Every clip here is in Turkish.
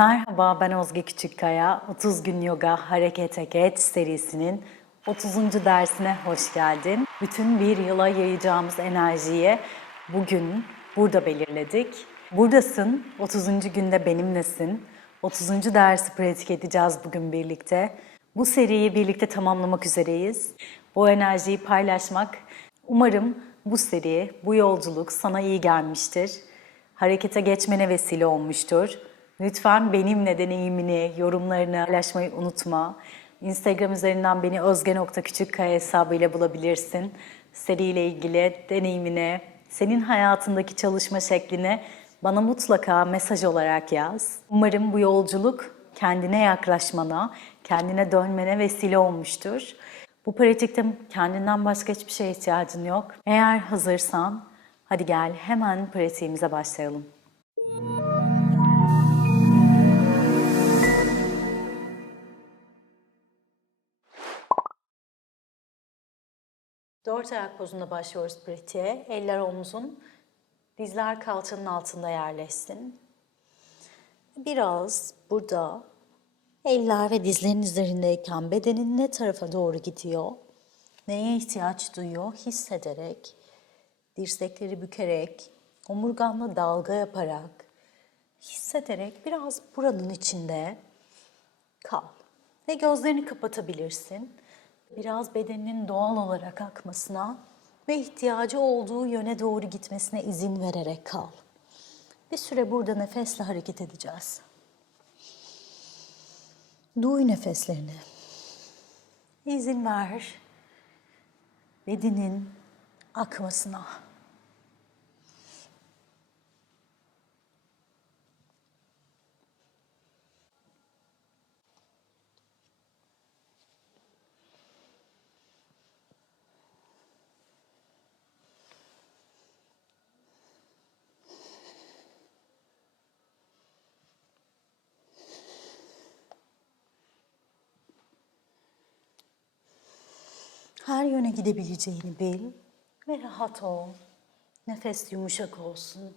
Merhaba ben Ozge Küçükkaya. 30 gün yoga harekete geç serisinin 30. dersine hoş geldin. Bütün bir yıla yayacağımız enerjiyi bugün burada belirledik. Buradasın, 30. günde benimlesin. 30. dersi pratik edeceğiz bugün birlikte. Bu seriyi birlikte tamamlamak üzereyiz. Bu enerjiyi paylaşmak, umarım bu seri, bu yolculuk sana iyi gelmiştir. Harekete geçmene vesile olmuştur. Lütfen benimle deneyimini, yorumlarını paylaşmayı unutma. Instagram üzerinden beni özge.küçükkaya hesabıyla bulabilirsin. Seriyle ilgili deneyimini, senin hayatındaki çalışma şeklini bana mutlaka mesaj olarak yaz. Umarım bu yolculuk kendine yaklaşmana, kendine dönmene vesile olmuştur. Bu pratikte kendinden başka hiçbir şeye ihtiyacın yok. Eğer hazırsan hadi gel hemen pratiğimize başlayalım. Dört ayak pozunda başlıyoruz pratiğe. Eller omzun, dizler kalçanın altında yerleşsin. Biraz burada eller ve dizlerin üzerindeyken bedenin ne tarafa doğru gidiyor, neye ihtiyaç duyuyor hissederek, dirsekleri bükerek, omurganla dalga yaparak, hissederek biraz buranın içinde kal. Ve gözlerini kapatabilirsin. Biraz bedeninin doğal olarak akmasına ve ihtiyacı olduğu yöne doğru gitmesine izin vererek kal. Bir süre burada nefesle hareket edeceğiz. Duy nefeslerini. İzin ver bedenin akmasına. Yöne gidebileceğini bil ve rahat ol. Nefes yumuşak olsun.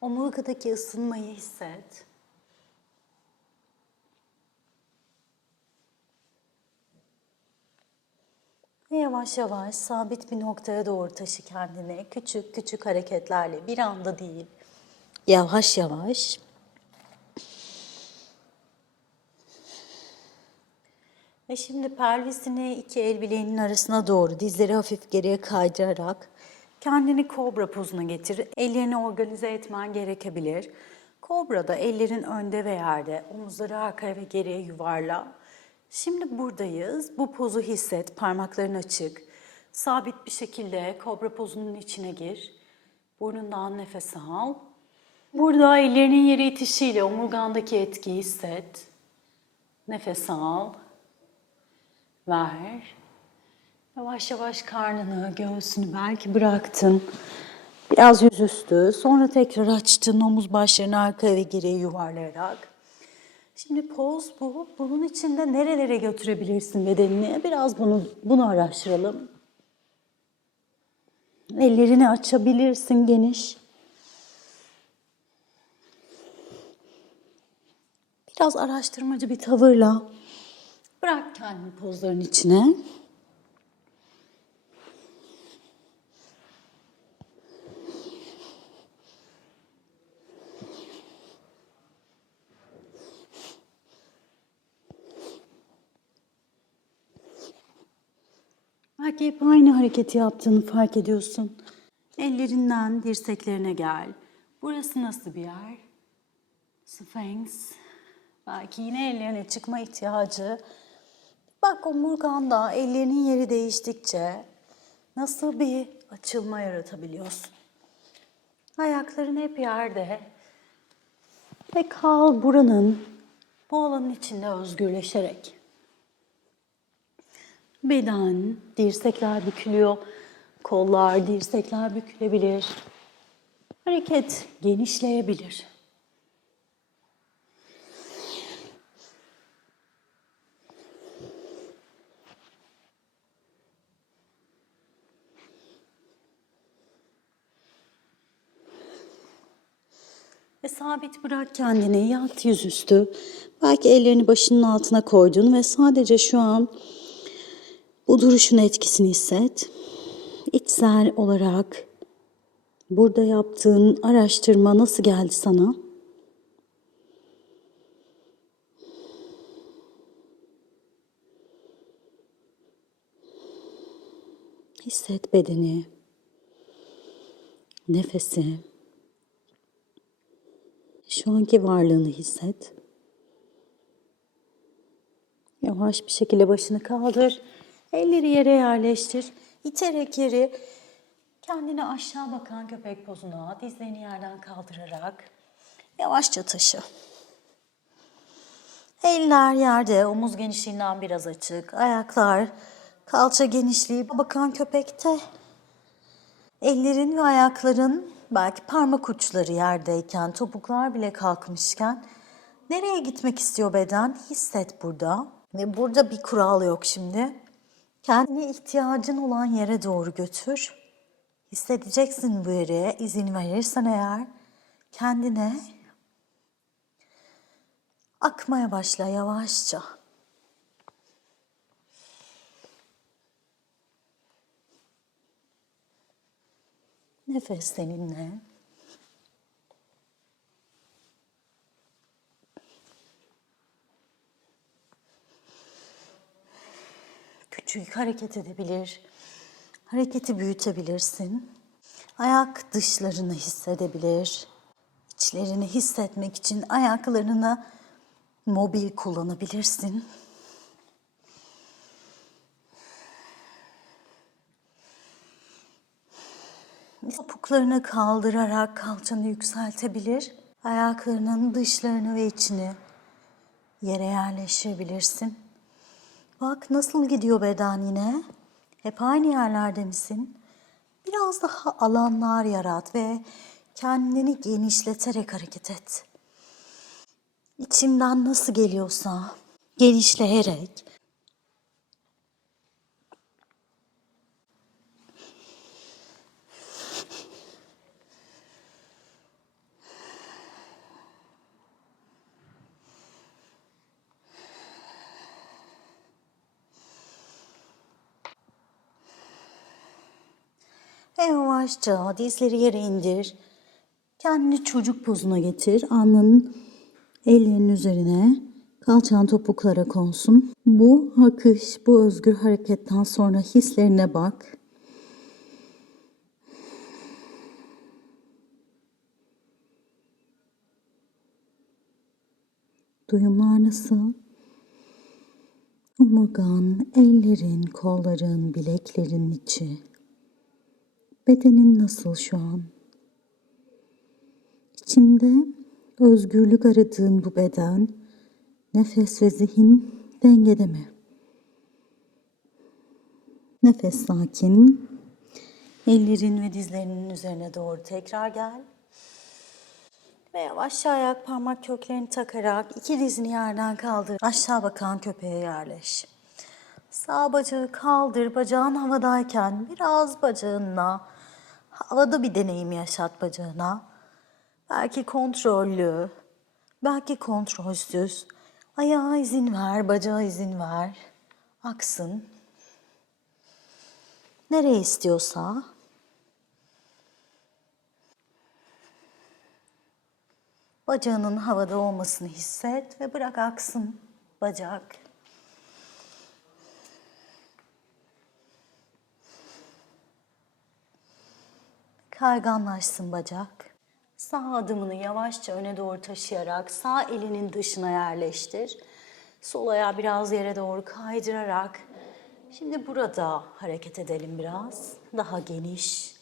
Omurgadaki ısınmayı hisset. Ve yavaş yavaş sabit bir noktaya doğru taşı kendini. Küçük küçük hareketlerle bir anda değil. Yavaş yavaş. Ve şimdi pelvisini iki el bileğinin arasına doğru dizleri hafif geriye kaydırarak kendini kobra pozuna getir. Ellerini organize etmen gerekebilir. Kobra'da ellerin önde ve yerde, omuzları arkaya ve geriye yuvarla. Şimdi buradayız. Bu pozu hisset. Parmakların açık. Sabit bir şekilde kobra pozunun içine gir. Burnundan nefes al. Burada ellerinin yere itişiyle omurgandaki etkiyi hisset. Nefes al. Ver. Yavaş yavaş karnını, göğsünü belki bıraktın. Biraz yüzüstü. Sonra tekrar açtın omuz başlarını arkaya ve geriye yuvarlayarak. Şimdi poz bu. Bunun içinde nerelere götürebilirsin bedenini? Biraz bunu bunu araştıralım. Ellerini açabilirsin geniş. Biraz araştırmacı bir tavırla bırak kendini pozların içine. Belki hep aynı hareketi yaptığını fark ediyorsun. Ellerinden dirseklerine gel. Burası nasıl bir yer? Sphinx. Belki yine ellerine çıkma ihtiyacı. Bak omurganda ellerinin yeri değiştikçe nasıl bir açılma yaratabiliyorsun. Ayakların hep yerde. Ve kal buranın bu alanın içinde özgürleşerek. Beden, dirsekler bükülüyor. Kollar, dirsekler bükülebilir. Hareket genişleyebilir. Ve sabit bırak kendini, yat yüzüstü. Belki ellerini başının altına koydun ve sadece şu an bu duruşun etkisini hisset. İçsel olarak burada yaptığın araştırma nasıl geldi sana? Hisset bedeni, nefesi, şu anki varlığını hisset. Yavaş bir şekilde başını kaldır. Elleri yere yerleştir. İterek yeri kendini aşağı bakan köpek pozuna, dizlerini yerden kaldırarak yavaşça taşı. Eller yerde, omuz genişliğinden biraz açık. Ayaklar kalça genişliği bakan köpekte. Ellerin ve ayakların belki parmak uçları yerdeyken, topuklar bile kalkmışken nereye gitmek istiyor beden? Hisset burada. Ve burada bir kural yok şimdi. Kendine ihtiyacın olan yere doğru götür. Hissedeceksin bu yere izin verirsen eğer kendine akmaya başla yavaşça. Nefes seninle. Küçük hareket edebilir. Hareketi büyütebilirsin. Ayak dışlarını hissedebilir. İçlerini hissetmek için ayaklarını mobil kullanabilirsin. Topuklarını kaldırarak kalçanı yükseltebilir. Ayaklarının dışlarını ve içini yere yerleştirebilirsin. Bak nasıl gidiyor beden yine. Hep aynı yerlerde misin? Biraz daha alanlar yarat ve kendini genişleterek hareket et. İçimden nasıl geliyorsa genişleyerek yavaşça dizleri yere indir. Kendini çocuk pozuna getir. Alnın ellerinin üzerine. Kalçan topuklara konsun. Bu akış, bu özgür hareketten sonra hislerine bak. Duyumlar nasıl? Omurgan, ellerin, kolların, bileklerin içi. Bedenin nasıl şu an? İçinde özgürlük aradığın bu beden, nefes ve zihin dengede mi? Nefes sakin. Ellerin ve dizlerinin üzerine doğru tekrar gel. Ve yavaşça ayak parmak köklerini takarak iki dizini yerden kaldır. Aşağı bakan köpeğe yerleş. Sağ bacağı kaldır. Bacağın havadayken biraz bacağınla havada bir deneyim yaşat bacağına. Belki kontrollü, belki kontrolsüz. Ayağa izin ver, bacağa izin ver. Aksın. Nereye istiyorsa. Bacağının havada olmasını hisset ve bırak aksın bacak. Kayganlaşsın bacak. Sağ adımını yavaşça öne doğru taşıyarak sağ elinin dışına yerleştir. Sol ayağı biraz yere doğru kaydırarak şimdi burada hareket edelim biraz. Daha geniş.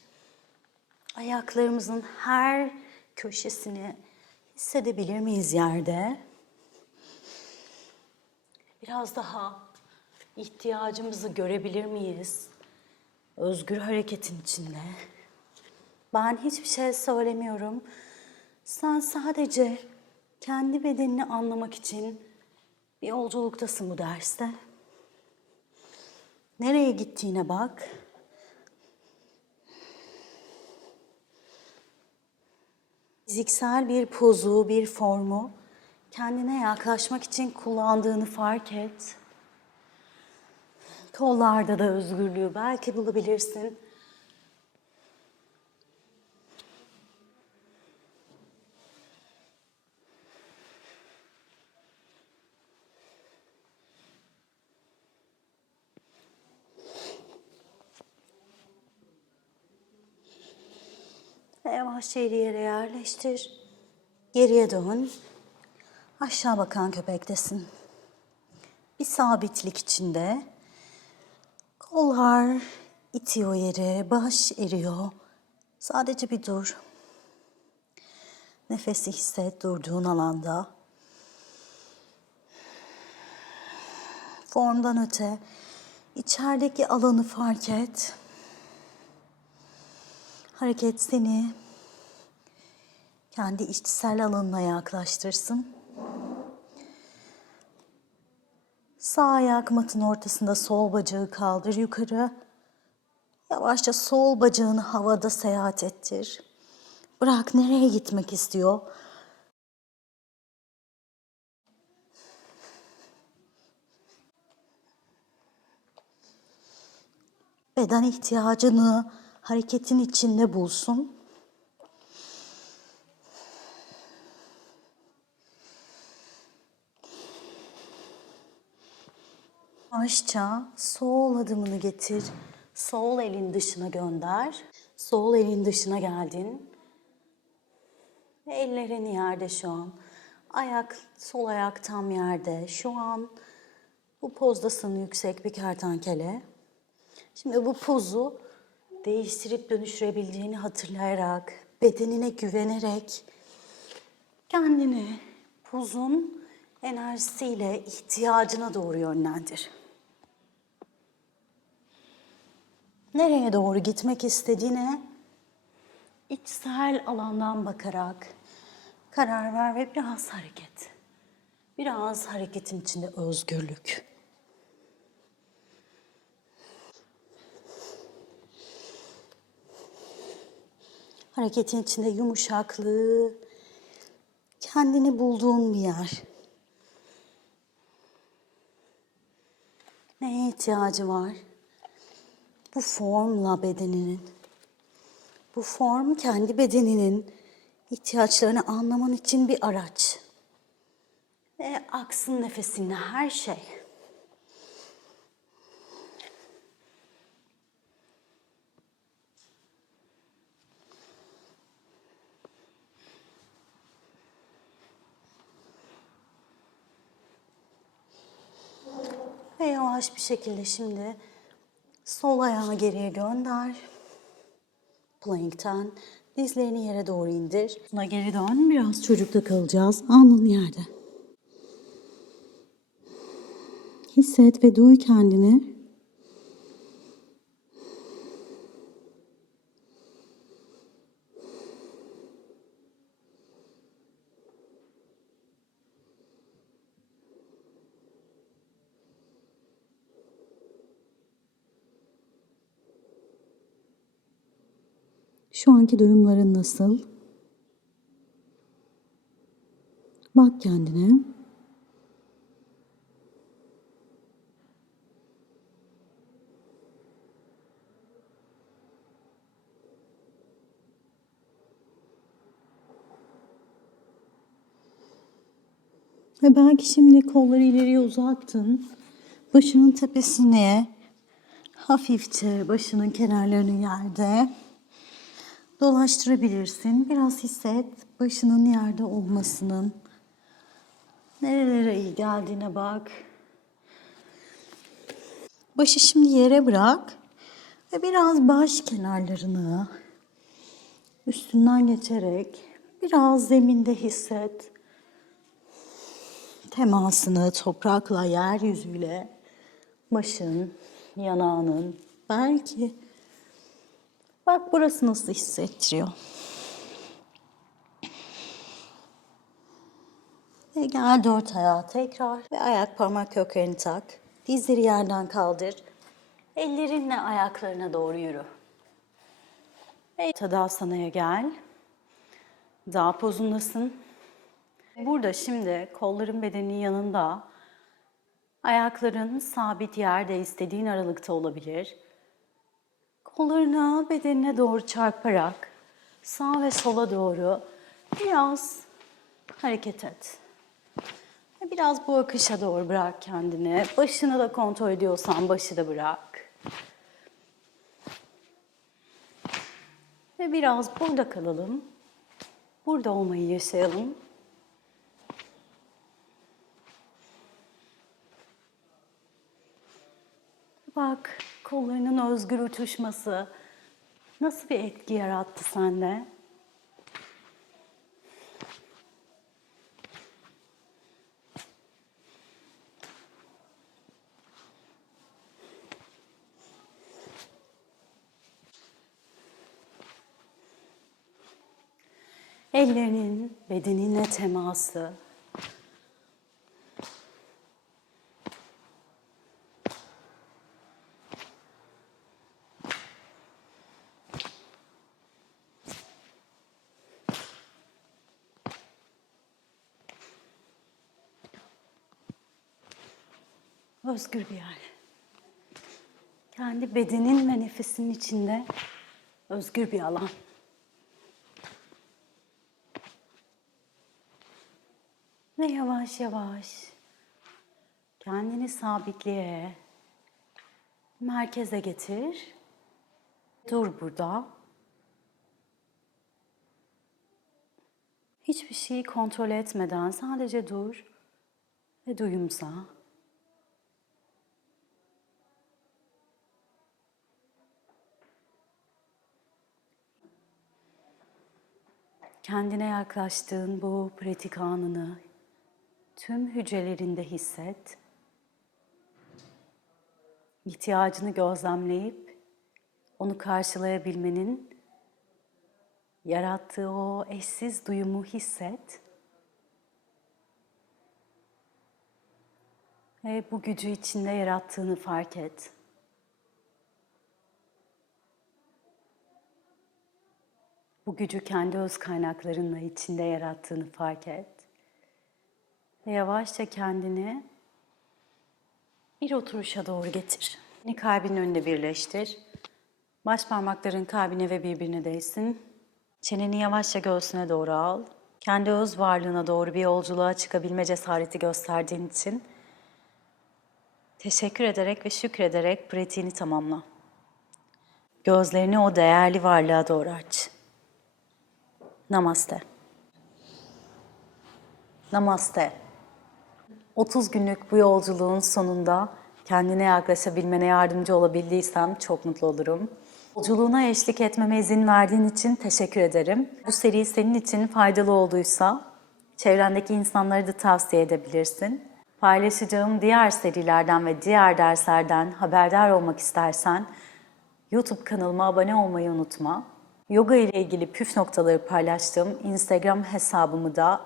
Ayaklarımızın her köşesini hissedebilir miyiz yerde? Biraz daha ihtiyacımızı görebilir miyiz? Özgür hareketin içinde. Ben hiçbir şey söylemiyorum. Sen sadece kendi bedenini anlamak için bir yolculuktasın bu derste. Nereye gittiğine bak. Fiziksel bir pozu, bir formu kendine yaklaşmak için kullandığını fark et. Kollarda da özgürlüğü belki bulabilirsin. Eli yere yerleştir. Geriye dön. Aşağı bakan köpektesin. Bir sabitlik içinde. Kollar itiyor yere, baş eriyor. Sadece bir dur. Nefesi hisset durduğun alanda. Formdan öte içerideki alanı fark et. Hareket seni kendi içsel alanına yaklaştırsın. Sağ ayak matın ortasında sol bacağı kaldır yukarı. Yavaşça sol bacağını havada seyahat ettir. Bırak nereye gitmek istiyor? Beden ihtiyacını hareketin içinde bulsun. Yavaşça sol adımını getir. Sol elin dışına gönder. Sol elin dışına geldin. Ve ellerin yerde şu an. Ayak, sol ayak tam yerde. Şu an bu pozdasın yüksek bir kertenkele. Şimdi bu pozu değiştirip dönüştürebildiğini hatırlayarak, bedenine güvenerek kendini pozun enerjisiyle ihtiyacına doğru yönlendir. Nereye doğru gitmek istediğine içsel alandan bakarak karar ver ve biraz hareket. Biraz hareketin içinde özgürlük. Hareketin içinde yumuşaklığı, kendini bulduğun bir yer. Neye ihtiyacı var? Bu formla bedeninin. Bu form kendi bedeninin ihtiyaçlarını anlaman için bir araç. Ve aksın nefesinle her şey. Ve yavaş bir şekilde şimdi sol ayağı geriye gönder. Plank'ten dizlerini yere doğru indir. Buna geri dön. Biraz çocukta kalacağız. Alnın yerde. Hisset ve duy kendini. Şu anki durumların nasıl? Bak kendine. Ve belki şimdi kolları ileriye uzattın. Başının tepesine hafifçe başının kenarlarını yerde dolaştırabilirsin. Biraz hisset başının yerde olmasının. Nerelere iyi geldiğine bak. Başı şimdi yere bırak ve biraz baş kenarlarını üstünden geçerek biraz zeminde hisset. Temasını toprakla, yeryüzüyle, başın, yanağının, belki Bak burası nasıl hissettiriyor. Ve gel dört ayağa tekrar ve ayak parmak köklerini tak. Dizleri yerden kaldır. Ellerinle ayaklarına doğru yürü. Ve Tadasana'ya gel. Daha pozundasın. Burada şimdi kolların bedenin yanında. Ayakların sabit yerde istediğin aralıkta olabilir. Kollarını bedenine doğru çarparak sağa ve sola doğru biraz hareket et. Biraz bu akışa doğru bırak kendini. Başını da kontrol ediyorsan başı da bırak. Ve biraz burada kalalım. Burada olmayı yaşayalım. Bak kollarının özgür uçuşması nasıl bir etki yarattı sende? Ellerinin bedenine teması. Özgür bir yer. Kendi bedenin ve nefesinin içinde özgür bir alan. Ve yavaş yavaş kendini sabitliğe, merkeze getir. Dur burada. Hiçbir şeyi kontrol etmeden sadece dur ve duyumsa. Kendine yaklaştığın bu pratik anını tüm hücrelerinde hisset. İhtiyacını gözlemleyip onu karşılayabilmenin yarattığı o eşsiz duyumu hisset. Ve bu gücü içinde yarattığını fark et. Bu gücü kendi öz kaynaklarınla içinde yarattığını fark et. Ve yavaşça kendini bir oturuşa doğru getir. Elini kalbinin önünde birleştir. Baş parmakların kalbine ve birbirine değsin. Çeneni yavaşça göğsüne doğru al. Kendi öz varlığına doğru bir yolculuğa çıkabilme cesareti gösterdiğin için teşekkür ederek ve şükrederek pratiğini tamamla. Gözlerini o değerli varlığa doğru aç. Namaste. Namaste. 30 günlük bu yolculuğun sonunda kendine yaklaşabilmene yardımcı olabildiysem çok mutlu olurum. Yolculuğuna eşlik etmeme izin verdiğin için teşekkür ederim. Bu seri senin için faydalı olduysa çevrendeki insanlara da tavsiye edebilirsin. Paylaşacağım diğer serilerden ve diğer derslerden haberdar olmak istersen YouTube kanalıma abone olmayı unutma. Yoga ile ilgili püf noktaları paylaştığım Instagram hesabımı da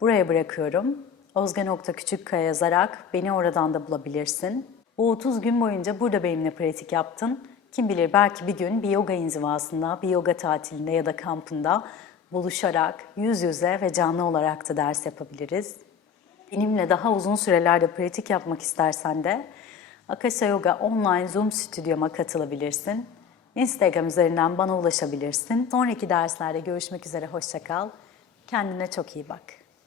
buraya bırakıyorum. Ozge.küçükkaya yazarak beni oradan da bulabilirsin. Bu 30 gün boyunca burada benimle pratik yaptın. Kim bilir belki bir gün bir yoga inzivasında, bir yoga tatilinde ya da kampında buluşarak yüz yüze ve canlı olarak da ders yapabiliriz. Benimle daha uzun sürelerde pratik yapmak istersen de Akasha Yoga online Zoom stüdyoma katılabilirsin. Instagram üzerinden bana ulaşabilirsin. Sonraki derslerde görüşmek üzere, hoşça kal. Kendine çok iyi bak.